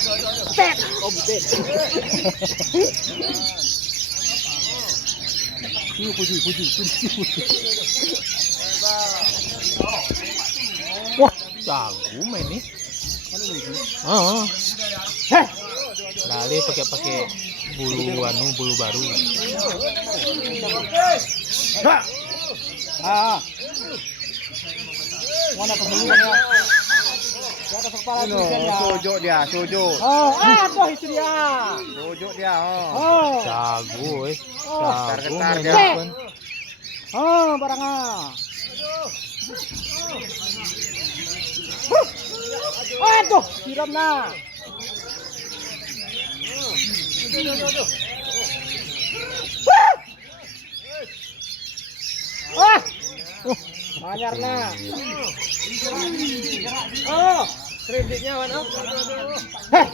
Butet. Oh, butet. Puji. Wah, jago main nih. Oh. Heh. Dali pakai bulu baru. Mana pembuluan ya? Di atas kepala dia. Sojo dia. Oh, tuh itu dia. Sojo dia. Oh. Jago, Jago main. Oh, barangnya. Aduh, siram nah. Anyar nah. Oh, kreditnya mana? Heh.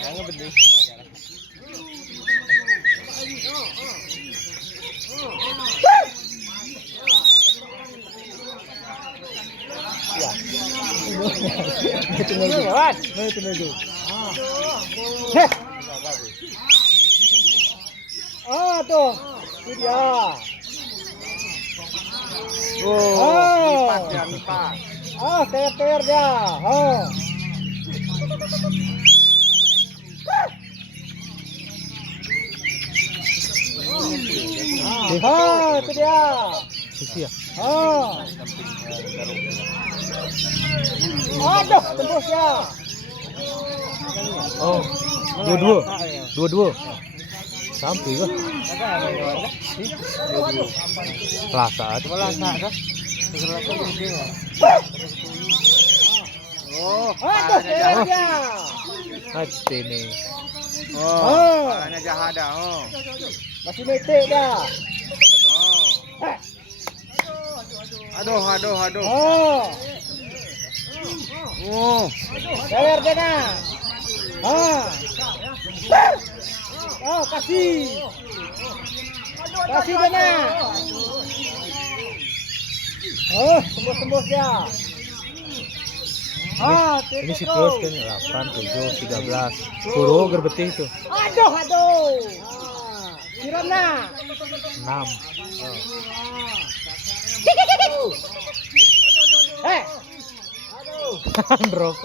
Yang bening banyak. Ya. Itu nego. Heh. Ah, tuh. Itu dia. Lipat. Oh, teter dia. Oh. Itu dia. Iya. Oh. Aduh, tembus ya. Oh, dua. Sampai kah? Pelasa kah? Oh, aduh, dia. Hati nih. Oh, palanya jahat dah. Oh. Masih metik dah. Oh. Aduh. Oh. Bayar dia nak. Oh, kasih dia nak. Oh, tembus dia. Ini si terus kan 8, 7, 13. Suruh gerbetih itu. Aduh. Siram nak. 6. Drop.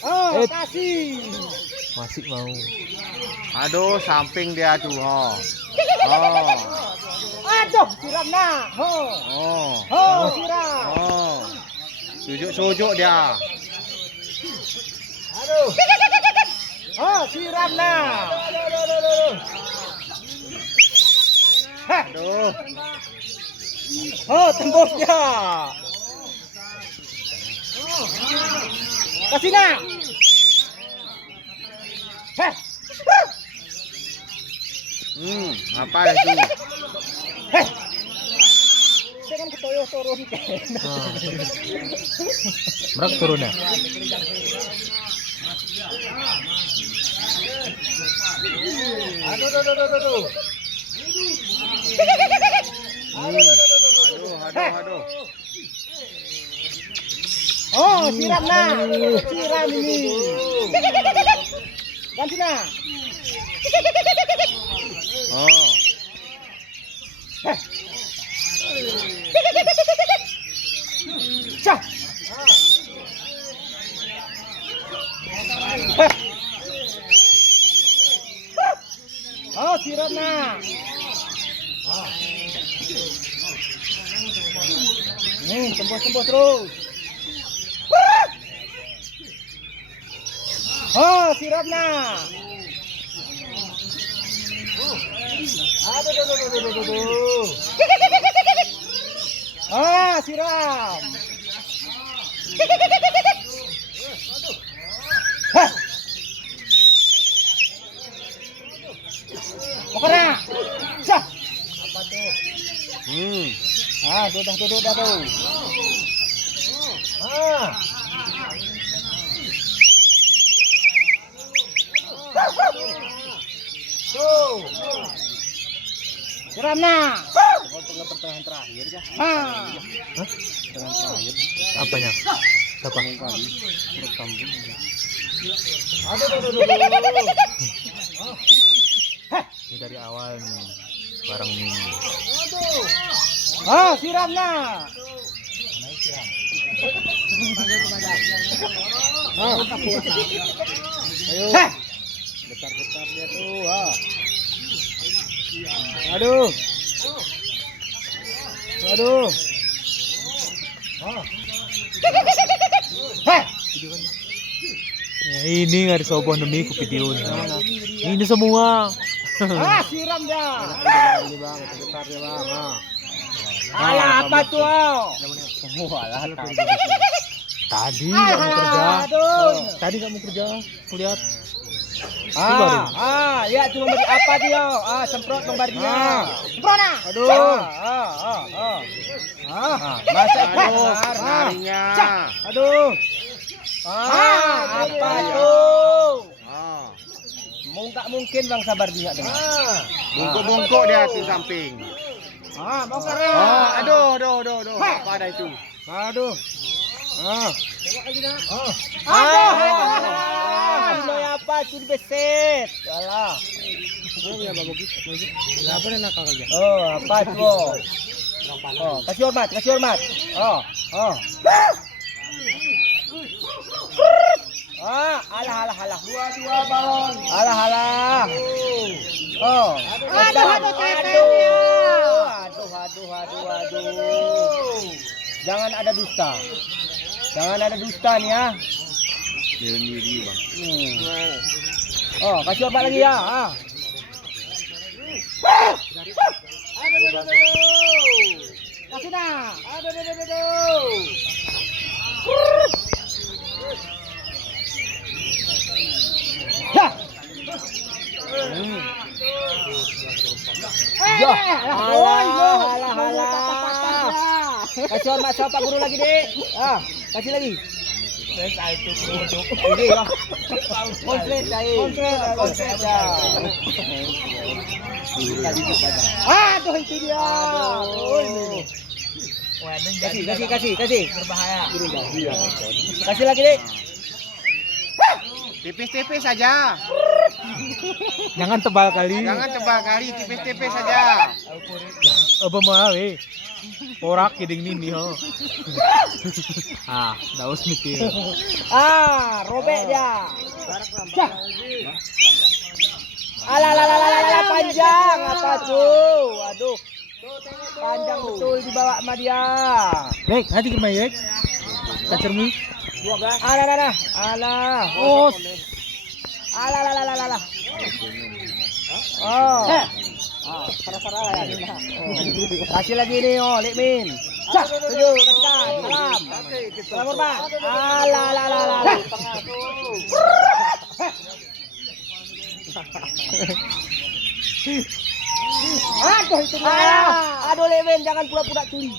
Oh, kasih. Masih mau. Aduh, samping dia tuh. Aduh, siram nak. Siram. Sujuk dia. Aduh. Siram nak. Aduh. Tembus dia. Kasih nak. Apa itu? Saya kan ketoyo turun kan. Merak turun ya? Aduh. Aduh. Oh, siram nah. Siram ini. Ganti nah. Oh. Cah. Oh, siram nah. Tembus terus. Oh, siram nah. Aduh. Siram. Pokoknya. Cah. Apa tuh? Duduk dah tuh. Tuh. Kirana. Pertengahan terakhir ya. Pertengahan terakhir. Apanya? Siapa? Perut kambing. Ini dari awal nih barang ini. Siram nah. Ayo. Getar-getar dia tuh. Aduh. Ya, ini nggak disobong demi ku video ini semua. Siram dah. Ini bang, getar dia bang. Alah apa tuh? Alah Tadi nggak mau kerja. Tadi nggak mau kerja. Lihat. Lihat cuma beri apa dia? Semprot nomor dia. Semprot nah. Aduh. Masa benar narinya. Aduh. Apa tuh? Nggak mungkin bang sabar dia dengan. Bungkuk-bungkuk dia di samping. Mau keren. Aduh. Apa ada itu? Aduh. Aduh, apa itu beset? Alah. Apa nih nakal aja? Apa itu? Kasih hormat. Alah. Dua balon. Alah. Aduh. Jangan ada dusta nih ya. Sendiri bang. Kasih hormat lagi ya. Kasih nah. Kasih hormat sama Pak Guru lagi, Dek. Kasih lagi. Konslet. Aduh, itu dia. Kasih. Berbahaya. Kasih lagi, Dek. Tipis-tipis saja. Jangan tebal kali. Tipis-tipis saja. Apa mau Porak kiding nini ho. Daus mikir. Robek dia. Alah panjang apa tuh? Aduh. Panjang betul dibawa sama dia. Baik, hati kemana, Kacermi. 12. Alah. Alah. Sarah ya. Kasih lagi nih, Likmin. Tujuh, kasihkan. Salam. Salam hormat. Alah. Aduh, itu dia. Aduh, Likmin, jangan pura-pura tuli.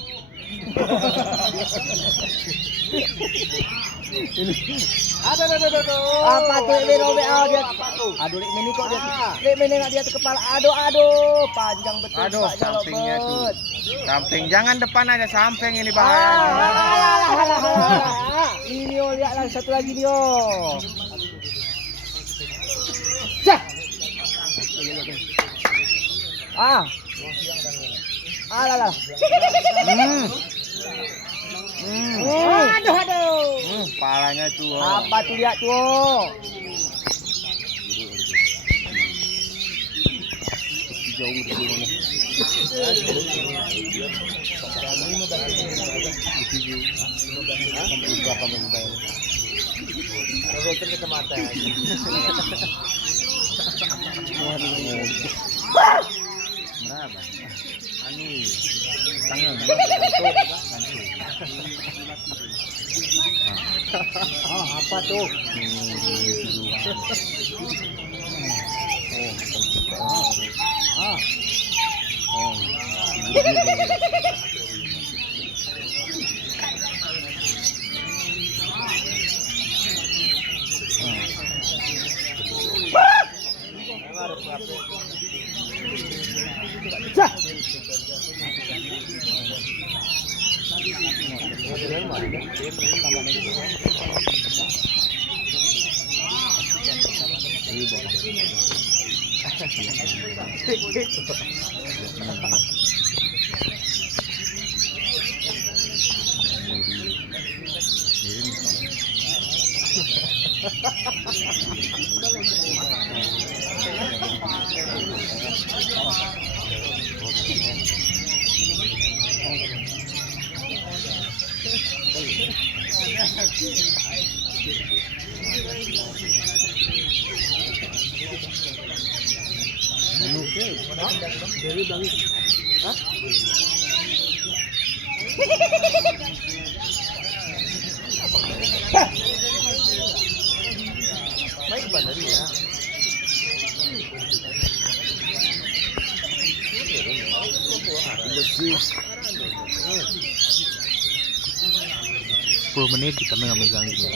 Aduh. Apa tuh Likmin robek dia? Aduh, Likmin ini kok dia? Likmin nengok dia ke kepala. Aduh, panjang betul. Aduh, sampingnya tuh. Samping, jangan depan aja, samping ini bahaya. Ini lihatlah satu lagi nih. Alah. Aduh. Palanya tuh. Apa tuh lihat tuh? Jauh dari mana? Apa tuh? Baik benar ya. Bersih. 10 menit kita megang gitu.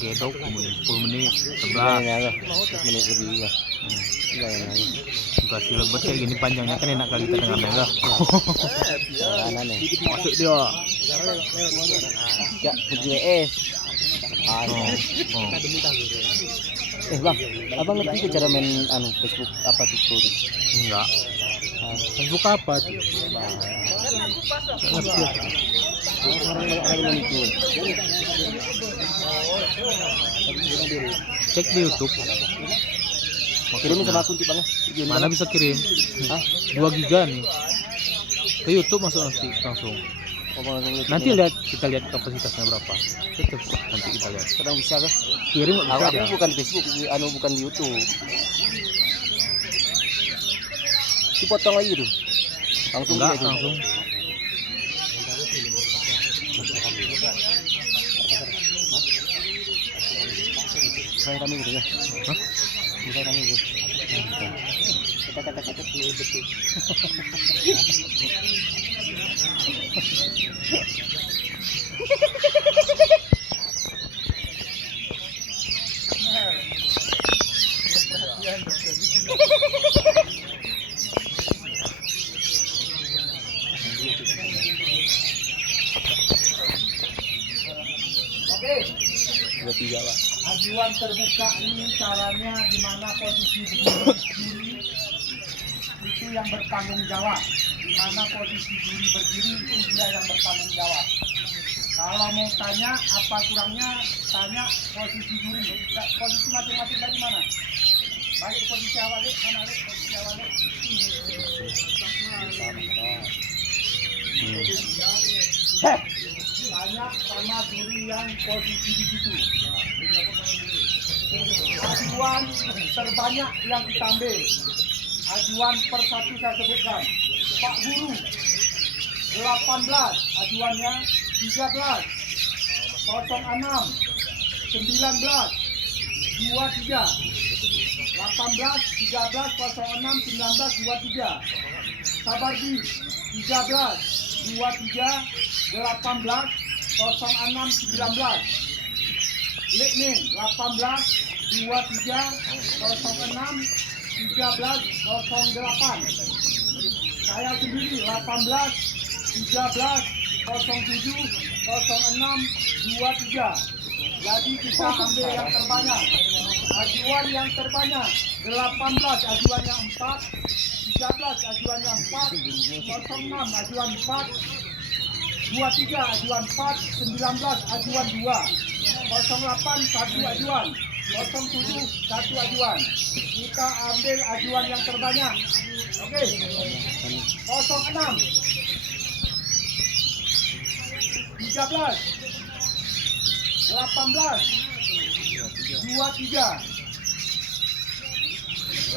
Gedok kemudian 10 menit, 11 Ya, 10 menit lebih ya. Kasih lebat kayak gini panjangnya kan enak kali kita dengan mega. Masuk dia. Ya, PJS. Bang, abang ngerti ke cara main Facebook apa tuh? Enggak. Facebook apa tuh? Nggak ngerti. Cek di YouTube. Kirimin sama akun Bang. Mana bisa kirim? 2 giga nih. Ke YouTube masuk nanti langsung. Nanti kita lihat kapasitasnya berapa. Tetap nanti kita lihat. Kadang bisa kah? Kirim nggak bisa. Aku bukan di Facebook, bukan di YouTube. Dipotong lagi tuh. Langsung Enggak, dia langsung. Saya kami gitu ya. Hah? Bisa kami gitu. Kata-kata betul. Ajuan terbuka ini caranya di mana posisi berdiri itu yang bertanggung jawab. Di mana posisi juri berdiri itu dia yang bertanggung jawab. Kalau mau tanya apa kurangnya, tanya posisi juri. Posisi masing-masing dari mana? Balik posisi awal, mana Lek? Posisi awal. Tanya sama juri yang posisi di situ. Ajuan terbanyak yang kita ambil. Ajuan per satu saya sebutkan. Pak Guru 18, ajuannya 13, 06, 19, 23, 18, 13, 06, 19, 23. Sabardi 13, 23, 18, 06, 19. Lekmin 18, 23, 06, 13, 08. Saya sendiri 18, 13, 07, 06, 23. Jadi kita ambil yang terbanyak. Ajuan yang terbanyak 18, ajuannya 4, 13 ajuannya 4, 06 ajuan 4, 23 ajuan 4, 19 ajuan 2, 08 1 ajuan, 07 1 ajuan. Kita ambil ajuan yang terbanyak. Oke. 06 13 18 23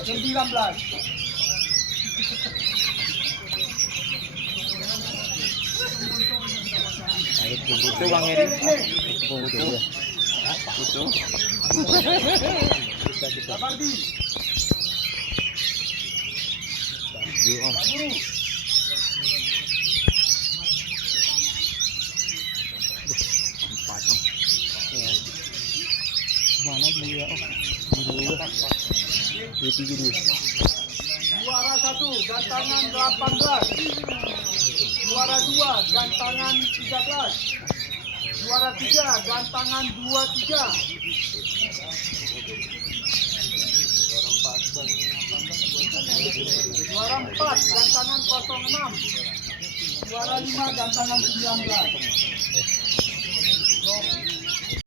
19. Butuh Bang Eri. Butuh. Sabardi. Pak Guru. Mana dia? Juara 1 gantangan 18. Juara 2 gantangan 13. Juara 3 gantangan 23. Juara 4 gantangan 06. Juara 5 gantangan 19.